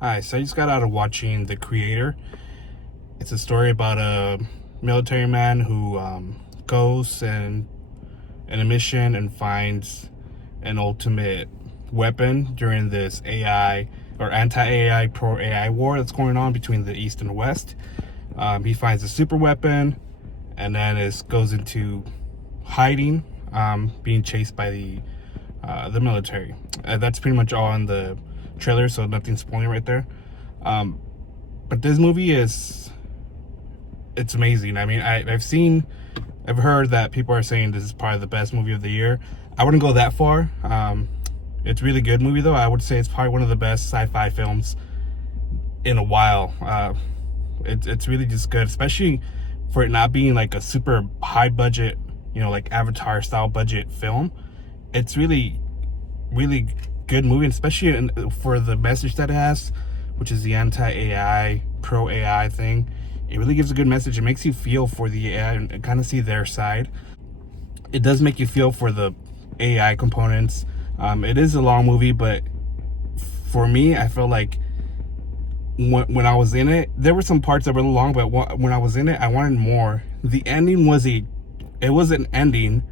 Hi, so I just got out of watching The Creator. It's a story about a military man who goes and in a mission and finds an ultimate weapon during this AI or anti-AI, pro-AI war that's going on between the East and the West. He finds a super weapon and then goes into hiding, being chased by the military. That's pretty much all in the trailer, so nothing spoiling right there. But this movie it's amazing. I mean, I've heard that people are saying this is probably the best movie of the year. I wouldn't go that far. It's a really good movie though. I would say it's probably one of the best sci-fi films in a while. It's really just good, especially for it not being like a super high budget, like Avatar style budget film. It's really good movie, and especially for the message that it has, which is the anti-AI, pro-AI thing. It really gives a good message. It makes you feel for the AI and kind of see their side. It does make you feel for the AI components. It is a long movie, but for me, I feel like when I was in it, there were some parts that were long, but when I was in it, I wanted more. The ending it was an ending,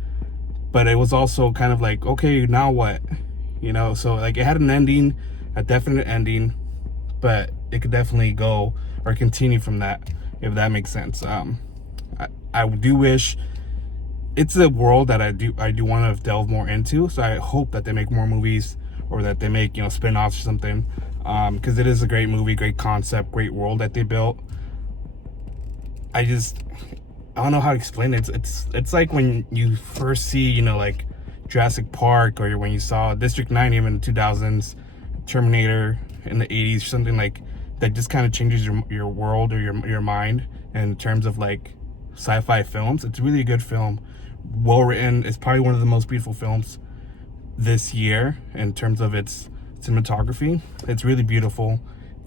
but it was also kind of like, okay, now what? So like it had an ending, a definite ending, but it could definitely go or continue from that, if that makes sense. I do wish it's a world that I do want to delve more into. So I hope that they make more movies or that they make, spin-offs or something. Because it is a great movie, great concept, great world that they built. I don't know how to explain it. It's like when you first see, like Jurassic Park, or when you saw District 9 even in the 2000s, Terminator in the 80s, something like that just kind of changes your world or your mind in terms of like sci-fi films. It's really a good film, well written. It's probably one of the most beautiful films this year in terms of its cinematography. It's really beautiful,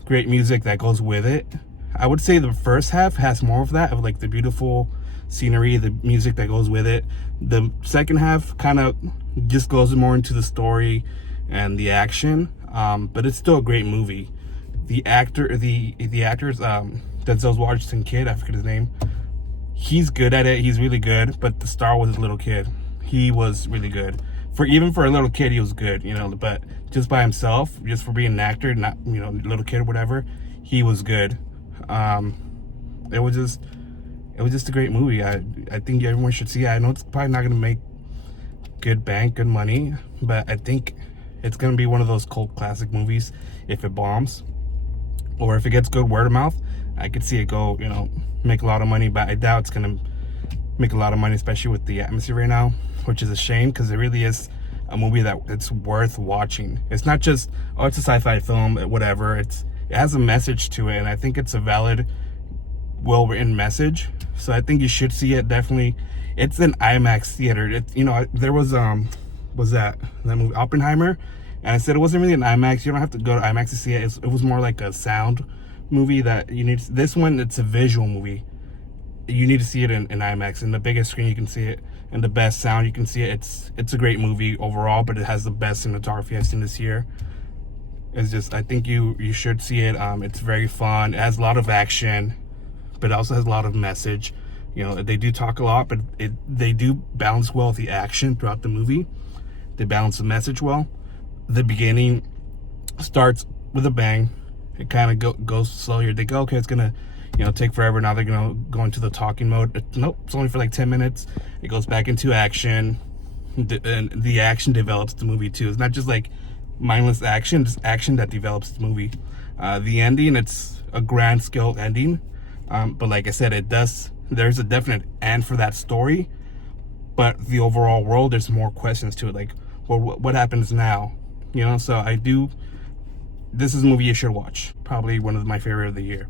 great music that goes with it. I would say the first half has more of that, of like the beautiful scenery, the music that goes with it. The second half kind of just goes more into the story and the action, but it's still a great movie. The actors, Denzel Washington kid, I forget his name. He's good at it. He's really good. But the star was his little kid. He was really good. For a little kid, he was good. But just by himself, just for being an actor, not little kid or whatever, he was good. It was just a great movie. I think everyone should see it. I know it's probably not gonna make good bank, good money, but I think it's gonna be one of those cult classic movies if it bombs, or if it gets good word of mouth. I could see it go, make a lot of money, but I doubt it's gonna make a lot of money, especially with the atmosphere right now, which is a shame because it really is a movie that it's worth watching. It's not just, oh, it's a sci-fi film, whatever. It has a message to it, and I think it's a valid, well-written message. So I think you should see it. Definitely, it's an IMAX theater. There was that movie Oppenheimer, and I said it wasn't really an IMAX. You don't have to go to IMAX to see it. It was more like a sound movie that you need. This one, it's a visual movie. You need to see it in IMAX, and the biggest screen you can see it, and the best sound you can see it. It's a great movie overall, but it has the best cinematography I've seen this year. I think you should see it. It's very fun. It has a lot of action, but it also has a lot of message. They do talk a lot, but they do balance well with the action throughout the movie. They balance the message well. The beginning starts with a bang. It kind of goes slow. You think, okay, it's gonna take forever. Now they're gonna go into the talking mode. Nope, it's only for like 10 minutes. It goes back into action, and the action develops the movie too. It's not just like mindless action, it's action that develops the movie. The ending, it's a grand scale ending, but like I said, there's a definite end for that story, but the overall world, there's more questions to it, like, well, what happens now? So this is a movie you should watch. Probably one of my favorite of the year.